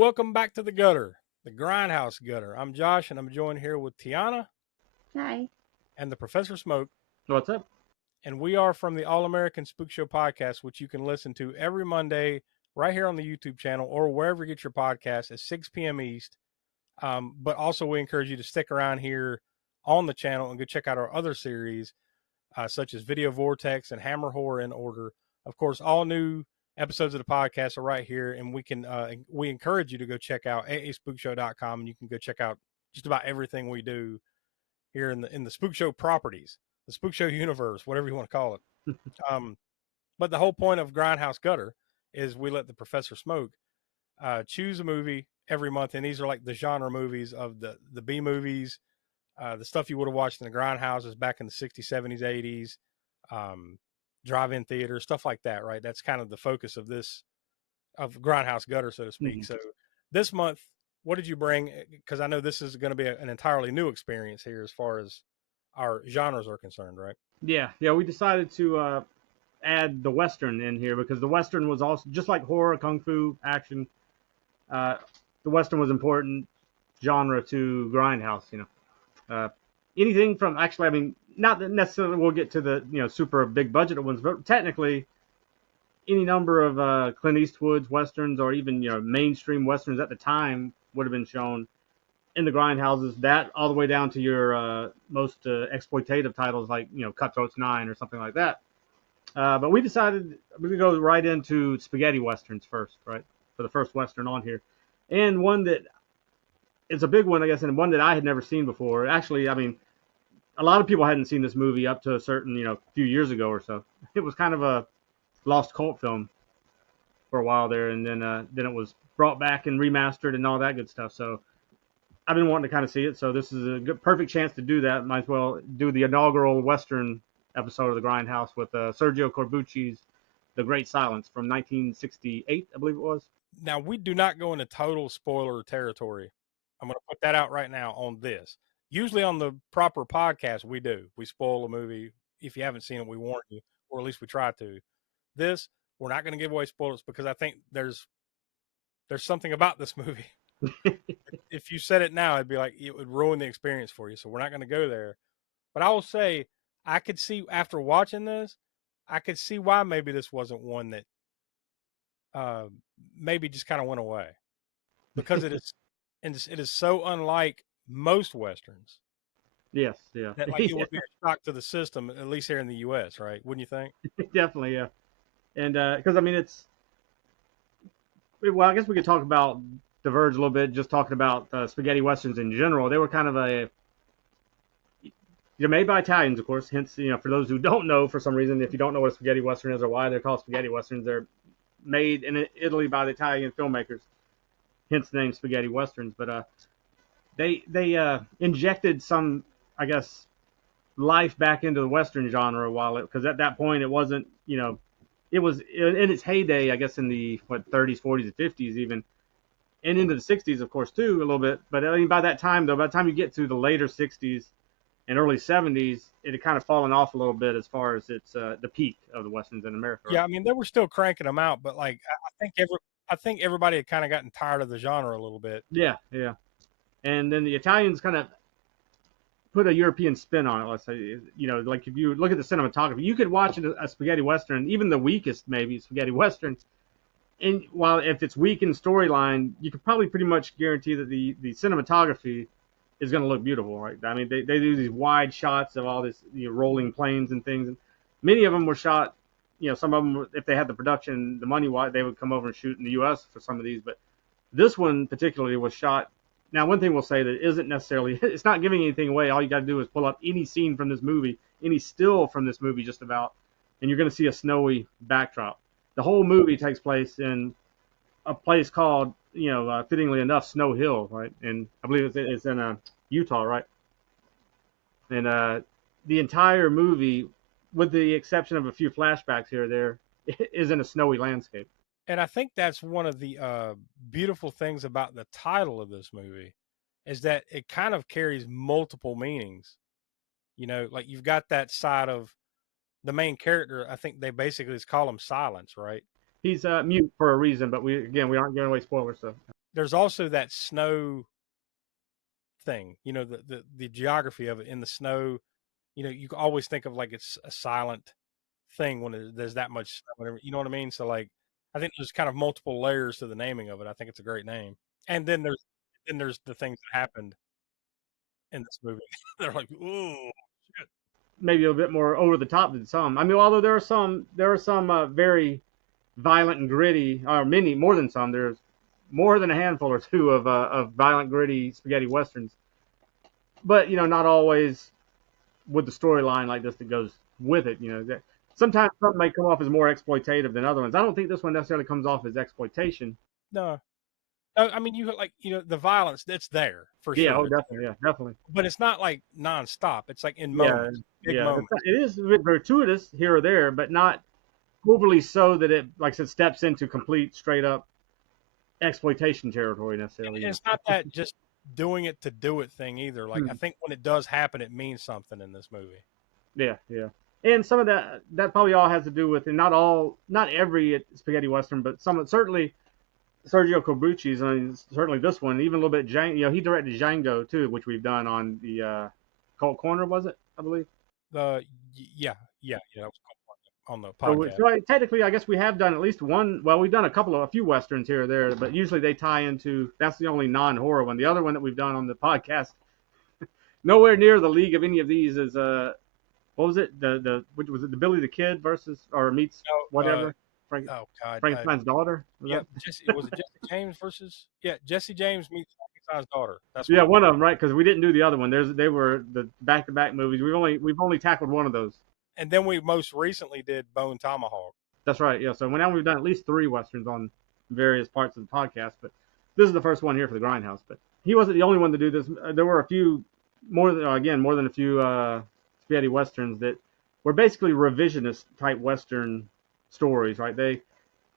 welcome back to the gutter, the Grindhouse gutter. I'm Josh, and I'm joined here with Tiana Hi. and the Professor Smoke, What's up? and we are from the All American Spookshow podcast, which you can listen to every Monday right here on the YouTube channel or wherever you get your podcast at 6 p.m. East. But also, we encourage you to stick around here on the channel and go check out our other series, such as Video Vortex and Hammer Horror in Order. Of course, all new episodes of the podcast are right here, and we encourage you to go check out aaspookshow.com, and you can go check out just about everything we do here in the Spook Show properties, the Spook Show universe, whatever you want to call it. But the whole point of Grindhouse Gutter is we let the Professor Smoke choose a movie every month, and these are like the genre movies of the B movies, the stuff you would have watched in the grindhouses back in the 60s, 70s, 80s, drive-in theater, stuff like that, right? That's kind of the focus of Grindhouse Gutter, so to speak. Mm-hmm. So this month, what did you bring? Because I know this is going to be an entirely new experience here as far as our genres are concerned, right? Yeah. We decided to add the Western in here because the Western was also just like horror, kung fu, action. The Western was important genre to Grindhouse. Anything from actually, I mean, not that necessarily we'll get to the super big budget ones, but technically any number of Clint Eastwood's Westerns or even mainstream Westerns at the time would have been shown in the grindhouses, that all the way down to your most exploitative titles like Cutthroats 9 or something like that. But we decided we could go right into spaghetti westerns first, right? For the first western on here, and one that is a big one, I guess, and one that I had never seen before. Actually, I mean, a lot of people hadn't seen this movie up to a certain few years ago or so. It was kind of a lost cult film for a while there, and then it was brought back and remastered and all that good stuff. So I've been wanting to kind of see it, so this is a good, perfect chance to do that. Might as well do the inaugural Western episode of the Grindhouse with Sergio Corbucci's The Great Silence from 1968, I believe it was. Now, we do not go into total spoiler territory. I'm going to put that out right now on this. Usually on the proper podcast, we do. We spoil a movie. If you haven't seen it, we warn you, or at least we try to. This, we're not going to give away spoilers because I think there's something about this movie. If you said it now, it'd be like it would ruin the experience for you. So we're not going to go there. But I will say, I could see after watching this, I could see why maybe this wasn't one that maybe just kind of went away, because it is so unlike most westerns. Yes, yeah. That like it would be a shock to the system, at least here in the U.S., right? Wouldn't you think? Definitely, yeah. And because I mean, well, I guess we could talk about diverge a little bit, just talking about spaghetti westerns in general. They were kind of made by Italians, of course. Hence, for those who don't know, for some reason, if you don't know what a spaghetti western is or why they're called spaghetti westerns, they're made in Italy by the Italian filmmakers. Hence the name spaghetti westerns. But they injected some, I guess, life back into the western genre because at that point it wasn't, it was in its heyday, I guess, in the 30s, 40s, and 50s even, and into the 60s, of course, too, a little bit. But I mean, by that time, though, by the time you get to the later 60s and early 70s, it had kind of fallen off a little bit as far as its the peak of the westerns in America. Right? Yeah, I mean they were still cranking them out, but like I think everybody had kind of gotten tired of the genre a little bit. Yeah. And then the Italians kind of put a European spin on it. Let's say, like if you look at the cinematography, you could watch a spaghetti western, even the weakest maybe spaghetti western, and while if it's weak in storyline, you could probably pretty much guarantee that the cinematography is going to look beautiful, right? I mean, they do these wide shots of all this rolling planes and things. And many of them were shot, some of them, if they had the production, the money, they would come over and shoot in the U.S. for some of these. But this one particularly was shot. Now, one thing we'll say that isn't necessarily, it's not giving anything away. All you got to do is pull up any scene from this movie, any still from this movie just about, and you're going to see a snowy backdrop. The whole movie takes place in a place called, fittingly enough, Snow Hill, right? And I believe it's in Utah, right? And the entire movie, with the exception of a few flashbacks here or there, is in a snowy landscape. And I think that's one of the beautiful things about the title of this movie is that it kind of carries multiple meanings. Like you've got that side of the main character. I think they basically just call him Silence, right? He's mute for a reason, but we aren't giving away spoilers. So there's also that snow thing, the geography of it in the snow. You always think of like it's a silent thing when there's that much snow, whatever, you know what I mean? So like, I think there's kind of multiple layers to the naming of it. I think it's a great name. And then there's the things that happened in this movie. They're like, ooh, shit. maybe a bit more over the top than some. I mean, although there are some very violent and gritty, or many more than some. There's more than a handful or two of violent, gritty spaghetti westerns, but not always with the storyline like this that goes with it. That sometimes something may come off as more exploitative than other ones. I don't think this one necessarily comes off as exploitation. No, I mean, you like, the violence that's there for Yeah, sure. oh, definitely, yeah, definitely. But it's not like nonstop. It's like in Yeah, moments, big yeah. moments. It is a bit gratuitous here or there, but not overly so that it, like I said, steps into complete, straight up exploitation territory necessarily. And it's not that just doing it to do it thing either. Like, I think when it does happen, it means something in this movie. Yeah, yeah. And some of that probably all has to do with, and not every spaghetti western, but some certainly Sergio Corbucci's, and certainly this one, even a little bit. He directed Django too, which we've done on the Cult Corner, was it? I believe. Yeah, that was on the So, podcast. so technically, I guess we have done at least one. Well, we've done a few westerns here or there, but usually they tie into. That's the only non-horror one. The other one that we've done on the podcast, nowhere near the league of any of these is what was it? Which was it? The Billy the Kid versus or meets whatever. Oh God, Frankenstein's daughter. Yeah, was it Jesse James versus? Yeah, Jesse James meets Frankenstein's daughter. That's one of them, right? Because we didn't do the other one. They were the back-to-back movies. We've only tackled one of those. And then we most recently did Bone Tomahawk. That's right. Yeah. So now we've done at least 3 westerns on various parts of the podcast, but this is the first one here for the Grindhouse. But he wasn't the only one to do this. There were a few more than a few spaghetti westerns that were basically revisionist type western stories, right?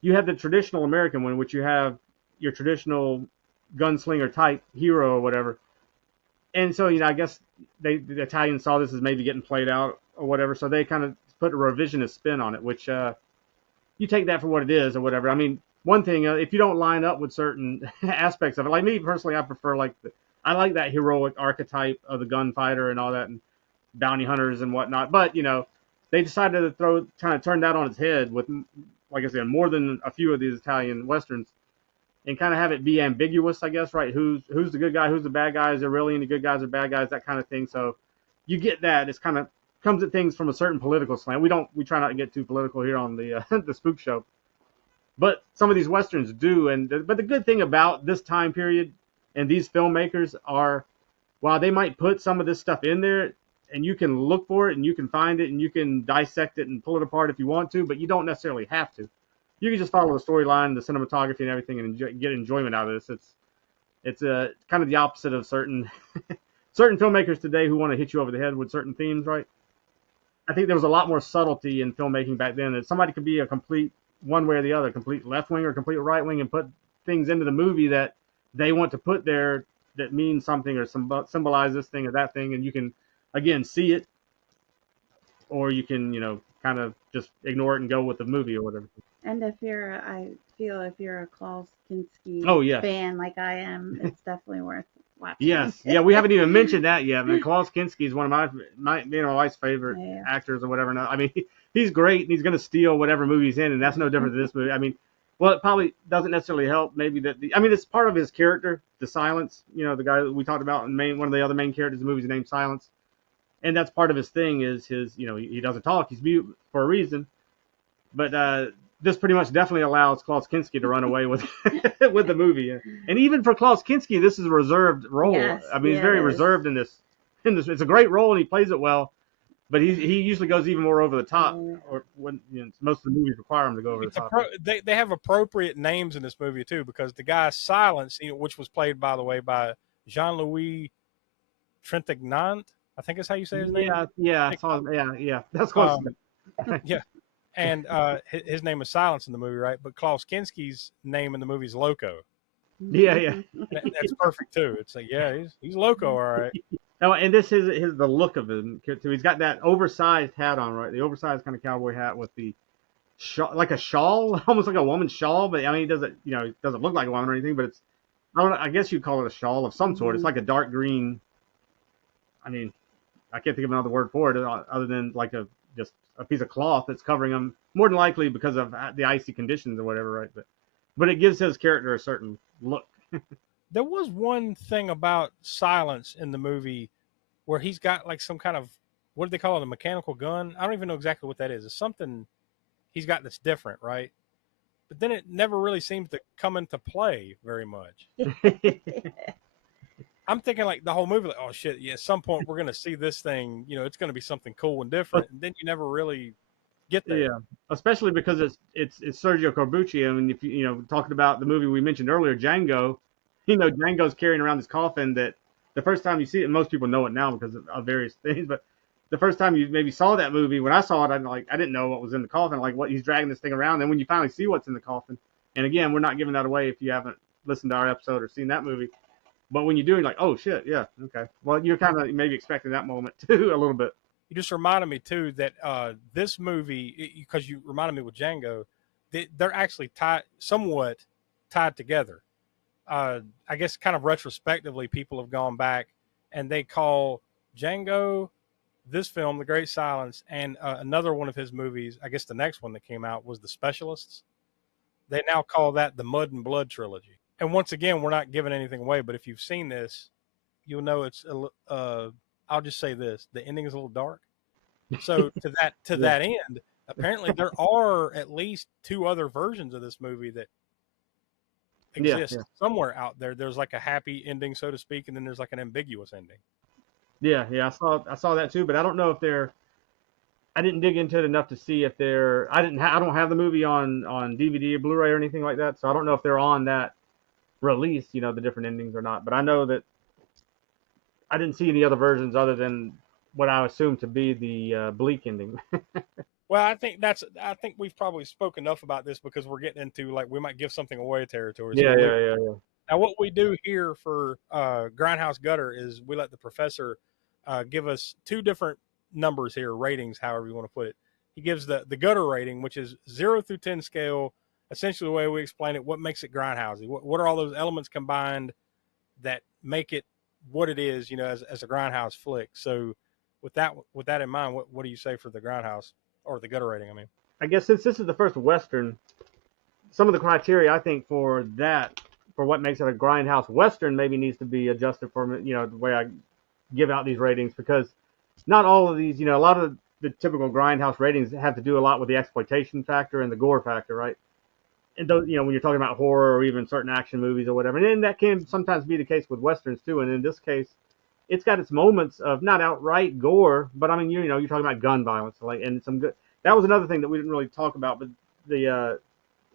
You have the traditional American one, which you have your traditional gunslinger type hero or whatever. And so, I guess the Italians saw this as maybe getting played out or whatever, so they kind of put a revisionist spin on it, which you take that for what it is or whatever. I mean, one thing, if you don't line up with certain aspects of it, like me personally, I prefer I like that heroic archetype of the gunfighter and all that, and bounty hunters and whatnot. But they decided to turn that on its head with, like I said, more than a few of these Italian westerns, and kind of have it be ambiguous, I guess, right? Who's the good guy? Who's the bad guy? Is there really any good guys or bad guys? That kind of thing. So you get that. It's kind of comes at things from a certain political slant. We try not to get too political here on the the Spook Show, but some of these westerns do. But the good thing about this time period and these filmmakers are, while they might put some of this stuff in there, and you can look for it and you can find it and you can dissect it and pull it apart if you want to, but you don't necessarily have to. You can just follow the storyline, the cinematography, and everything, and get enjoyment out of this. It's kind of the opposite of certain filmmakers today who want to hit you over the head with certain themes, right? I think there was a lot more subtlety in filmmaking back then. That somebody could be a complete one way or the other, complete left wing or complete right wing, and put things into the movie that they want to put there that means something or symbolize this thing or that thing, and you can again see it, or you can kind of just ignore it and go with the movie or whatever. And if you're a Klaus Kinski fan like I am, it's definitely worth watching. Yes, yeah, we haven't even mentioned that yet. I mean, Klaus Kinski is one of my wife's favorite actors or whatever. I mean, he's great, and he's going to steal whatever movie he's in, and that's no different than this movie. I mean, well, it probably doesn't necessarily help. Maybe it's part of his character, the Silence. The guy that we talked about, one of the other main characters in the movie is named Silence, and that's part of his thing. Is his he doesn't talk. He's mute for a reason, but this pretty much definitely allows Klaus Kinski to run away with with the movie. And even for Klaus Kinski, this is a reserved role. Yes, I mean, he's very reserved in this. It's a great role, and he plays it well. But he usually goes even more over the top, or when most of the movies require him to go over the top. They have appropriate names in this movie too, because the guy Silence, which was played, by the way, by Jean-Louis Trintignant, I think is how you say his name. Yeah. That's close. Yeah. And his name is Silence in the movie, right? But Klaus Kinski's name in the movie is Loco. Yeah. That's perfect too. It's like, yeah, he's Loco, all right. Oh, and this is the look of him too. He's got that oversized hat on, right? The oversized kind of cowboy hat with the like a shawl, almost like a woman's shawl. But I mean, it doesn't look like a woman or anything. But I guess you'd call it a shawl of some sort. It's like a dark green. I mean, I can't think of another word for it other than like just a piece of cloth that's covering him. More than likely because of the icy conditions or whatever, right? But it gives his character a certain look. There was one thing about silence in the movie where he's got like some kind of, what do they call it, a mechanical gun? I don't even know exactly what that is. It's something he's got that's different, right? But then it never really seems to come into play very much. I'm thinking like the whole movie, like, oh shit, yeah, at some point we're gonna see this thing, it's gonna be something cool and different, and then you never really get there. Yeah, especially because it's Sergio Corbucci. I mean, if talking about the movie we mentioned earlier, Django, Django's carrying around this coffin that the first time you see it, and most people know it now because of various things, but the first time you maybe saw that movie, when I saw it, I didn't know what was in the coffin, like what he's dragging this thing around. And when you finally see what's in the coffin, and again, we're not giving that away if you haven't listened to our episode or seen that movie, but when you do, you're like, oh shit, yeah, okay. Well, you're kind of maybe expecting that moment too a little bit. You just reminded me too that this movie, because you reminded me with Django, they're actually somewhat tied together. I guess kind of retrospectively, people have gone back and they call Django, this film, The Great Silence, and another one of his movies, I guess the next one that came out was The Specialists. They now call that the Mud and Blood trilogy. And once again, we're not giving anything away, but if you've seen this, you'll know it's I'll just say this: the ending is a little dark. So to that end, apparently there are at least 2 other versions of this movie that exist somewhere out there. There's like a happy ending, so to speak, and then there's like an ambiguous ending. Yeah, I saw that too, but I don't know if I didn't dig into it enough to see if I don't have the movie on DVD or Blu-ray or anything like that, so I don't know if they're on that release, the different endings or not. But I know that I didn't see any other versions other than what I assume to be the bleak ending. Well, I think we've probably spoken enough about this because we're getting into like we might give something away territory. So yeah. Now, what we do here for Grindhouse Gutter is we let the professor give us 2 different numbers here, ratings, however you want to put it. He gives the gutter rating, which is 0 through 10 scale. Essentially, the way we explain it, what makes it grindhousey? What are all those elements combined that make it what it is, as a grindhouse flick? So, with that in mind, what do you say for the grindhouse or the gutter rating? I mean, I guess since this is the first Western, some of the criteria I think for what makes it a grindhouse Western maybe needs to be adjusted for the way I give out these ratings, because not all of these, a lot of the typical grindhouse ratings have to do a lot with the exploitation factor and the gore factor, right? And those, when you're talking about horror or even certain action movies or whatever, and then that can sometimes be the case with Westerns too. And in this case, it's got its moments of not outright gore, but I mean, you're talking about gun violence, and some good. That was another thing that we didn't really talk about, but the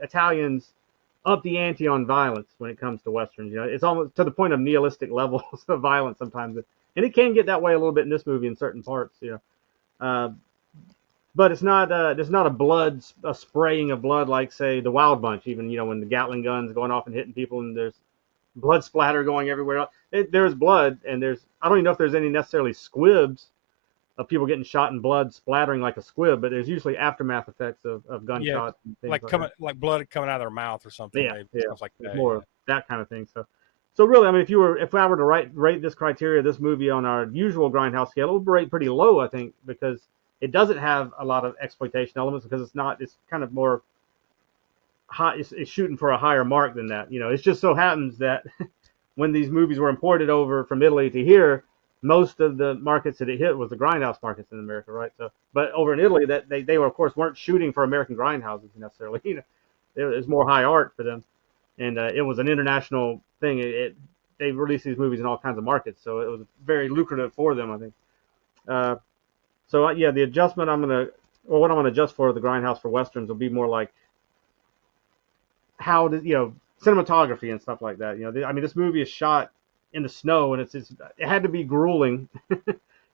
Italians up the ante on violence when it comes to Westerns. It's almost to the point of nihilistic levels of violence sometimes, and it can get that way a little bit in this movie in certain parts. But it's not a spraying of blood like, say, the Wild Bunch. Even when the Gatling guns going off and hitting people, and there's blood splatter going everywhere. There's blood, and I don't even know if there's any necessarily squibs of people getting shot and blood splattering like a squib, but there's usually aftermath effects of gunshots. And things like blood coming out of their mouth or something. Stuff like that. More that kind of thing. So really, I mean, if I were to rate this criteria, this movie on our usual Grindhouse scale, it would rate pretty low, I think, because it doesn't have a lot of exploitation elements, because it's kind of more high. It's shooting for a higher mark than that. It just so happens that when these movies were imported over from Italy to here, most of the markets that it hit was the grindhouse markets in America, right? So, but over in Italy, that they were, of course, weren't shooting for American grindhouses necessarily. It was more high art for them, and it was an international thing. They released these movies in all kinds of markets, so it was very lucrative for them, I think. So the adjustment what I'm gonna adjust for the grindhouse for Westerns will be more like how cinematography and stuff like that. I mean, this movie is shot in the snow, and it had to be grueling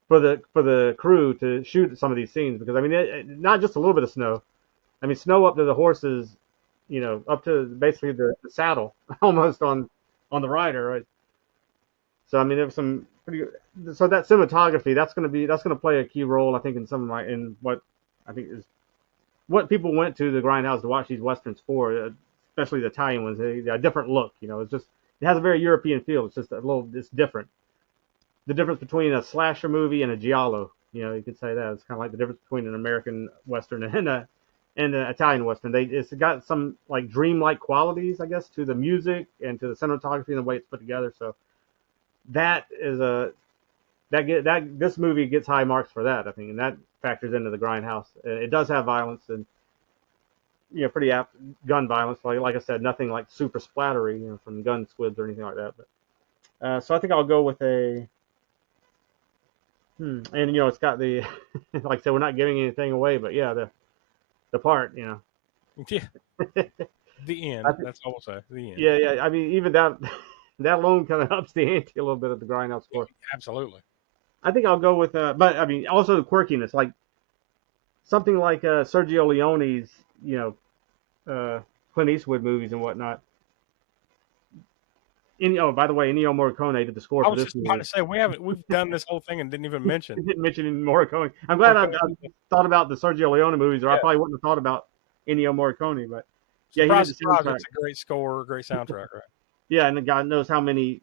for the crew to shoot some of these scenes, because I mean, not just a little bit of snow. I mean, snow up to the horses, up to basically the saddle, almost on the rider, right? So I mean, there was some pretty good. So that cinematography, that's going to play a key role, I think, in what I think is what people went to the Grindhouse to watch these Westerns for, especially the Italian ones. A different look, it has a very European feel. It's just it's different. The difference between a slasher movie and a giallo, you could say that. It's kind of like the difference between an American Western and an Italian Western. It's got some like dreamlike qualities, I guess, to the music and to the cinematography and the way it's put together. So that is this movie gets high marks for that, I think, and that factors into the Grindhouse. It does have violence and pretty apt gun violence. Like I said, nothing like super splattery, from gun squids or anything like that. But so I think I'll go with a. And it's got the, like I said, we're not giving anything away, but yeah, the part, Yeah. The end. That's all we'll say. The end. Yeah. I mean, even that alone kind of ups the ante a little bit at the Grindhouse score. Absolutely. I think I'll go with, but I mean, also the quirkiness, like something like Sergio Leone's, Clint Eastwood movies and whatnot. By the way, Ennio Morricone did the score for this movie. I was just about to say we've done this whole thing and didn't even mention. Didn't mention Morricone. I'm glad I thought about the Sergio Leone movies, or I probably wouldn't have thought about Ennio Morricone. But yeah, it's a great score, great soundtrack, right? Yeah, and God knows how many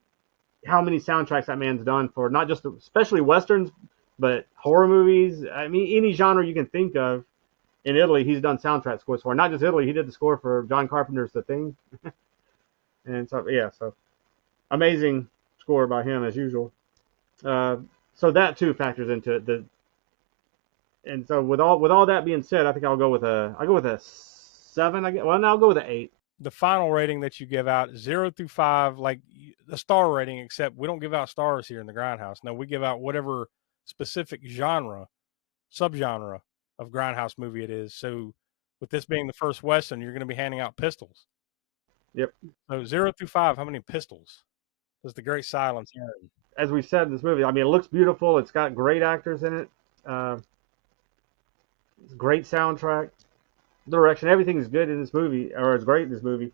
soundtracks that man's done for not just especially westerns, but horror movies. I mean, any genre you can think of. In Italy, he's done soundtrack scores for. Not just Italy, he did the score for John Carpenter's The Thing. And so amazing score by him as usual. So that too factors into it. And so with all that being said, I think I'll go with a 7. I'll go with an 8. The final rating that you give out, 0 through 5, like the star rating, except we don't give out stars here in the Grindhouse. No, we give out whatever specific subgenre of Grindhouse movie it is. So with this being the first Western, you're going to be handing out pistols. Yep. So 0 through 5, how many pistols does the great silence earn? As we said in this movie, I mean, it looks beautiful. It's got great actors in it. It's great soundtrack, direction. Everything is good in this movie, or it's great in this movie.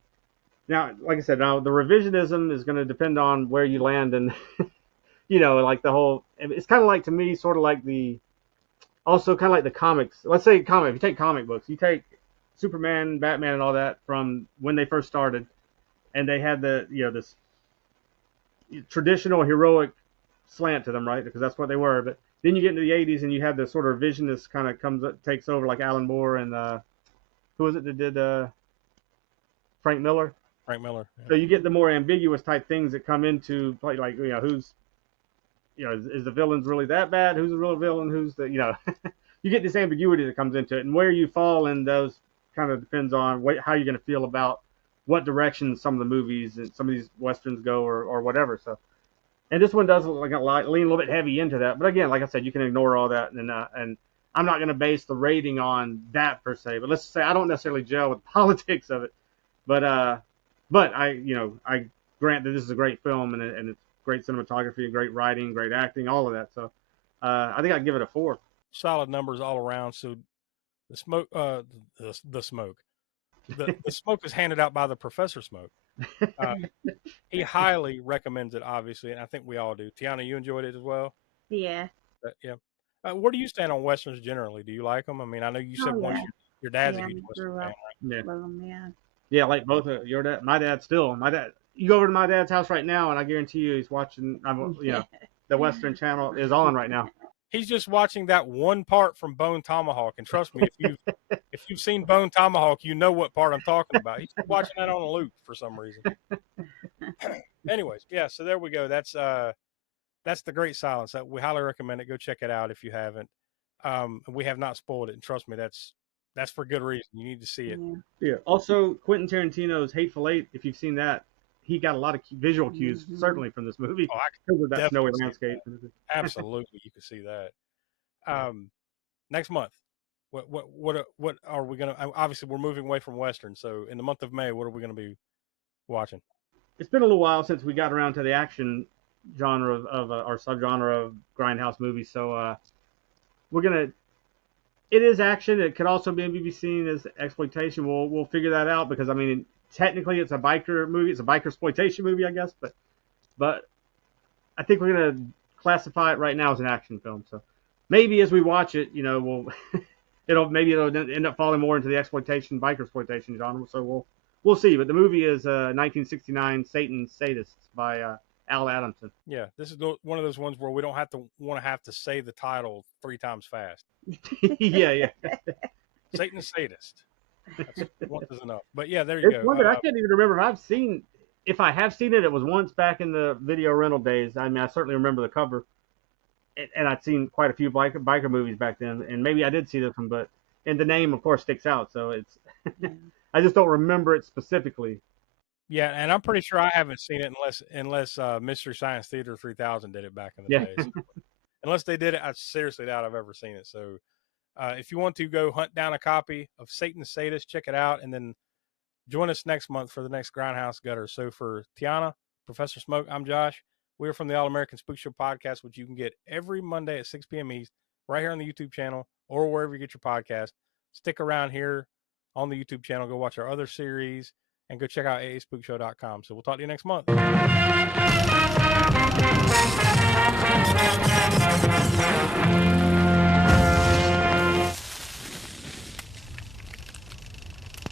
Now, like I said, the revisionism is going to depend on where you land, and like the whole. It's kind of like, to me, sort of like the comics. Let's say if you take comic books, you take Superman, Batman, and all that from when they first started, and they had this traditional heroic slant to them, right? Because that's what they were. But then you get into the 80s and you have this sort of revisionist kind of takes over, like Alan Moore and who was it that did Frank Miller? Frank Miller. Yeah. So you get the more ambiguous type things that come into play, like who's is the villains really that bad? Who's the real villain? Who's the you get this ambiguity that comes into it, and where you fall in those kind of depends on how you're going to feel about what direction some of the movies and some of these westerns go, or whatever. So, and this one does lean a little bit heavy into that. But again, like I said, you can ignore all that, and I'm not going to base the rating on that per se. But let's say I don't necessarily gel with the politics of it. But I grant that this is a great film, and it's great cinematography, great writing, great acting, all of that. So I think I'd give it a 4. Solid numbers all around. So the smoke, the smoke. The smoke is handed out by the Professor Smoke. He highly recommends it, obviously, and I think we all do. Tiana, you enjoyed it as well? Yeah. Yeah. Where do you stand on Westerns generally? Do you like them? I mean, I know you said once your dad's a huge Western fan, right? Yeah. Love them, yeah. Yeah, like both of your dad. My dad. You go over to my dad's house right now, and I guarantee you he's watching, the Western Channel is on right now. He's just watching that one part from Bone Tomahawk, and trust me, if you've seen Bone Tomahawk, you know what part I'm talking about. He's watching that on a loop for some reason. Anyways, yeah. So there we go. That's The Great Silence. We highly recommend it. Go check it out if you haven't. We have not spoiled it, and trust me, that's for good reason. You need to see it. Yeah. Also, Quentin Tarantino's Hateful Eight. If you've seen that, he got a lot of visual cues, certainly from this movie. Oh, because of that snowy landscape. Absolutely, you can see that. Next month, what are we gonna? Obviously, we're moving away from Western. So, in the month of May, what are we gonna be watching? It's been a little while since we got around to the action genre of our subgenre of Grindhouse movies. So, we're gonna. It is action. It could also maybe seen as exploitation. We'll figure that out, because I mean, technically it's a biker movie. It's a biker exploitation movie, I guess. But I think we're gonna classify it right now as an action film. So maybe as we watch it, it'll end up falling more into the biker exploitation genre. So we'll see. But the movie is 1969 Satan's Sadists by Al Adamson. Yeah, this is one of those ones where we don't have to say the title 3 times fast. yeah. Satan's Sadist. That's one is enough. But yeah, there you go. One that I can't even remember if I have seen it. It was once back in the video rental days. I mean, I certainly remember the cover, and I'd seen quite a few biker movies back then, and maybe I did see this one, and the name, of course, sticks out. So it's, I just don't remember it specifically. Yeah, and I'm pretty sure I haven't seen it unless Mystery Science Theater 3000 did it back in the days. Unless they did it, I seriously doubt I've ever seen it. So if you want to go hunt down a copy of Satan's Sadist, check it out, and then join us next month for the next Grindhouse Gutter. So for Tiana, Professor Smoke, I'm Josh. We're from the All American Spook Show podcast, which you can get every Monday at 6 p.m. East, right here on the YouTube channel or wherever you get your podcast. Stick around here on the YouTube channel. Go watch our other series and go check out aaspookshow.com. So we'll talk to you next month.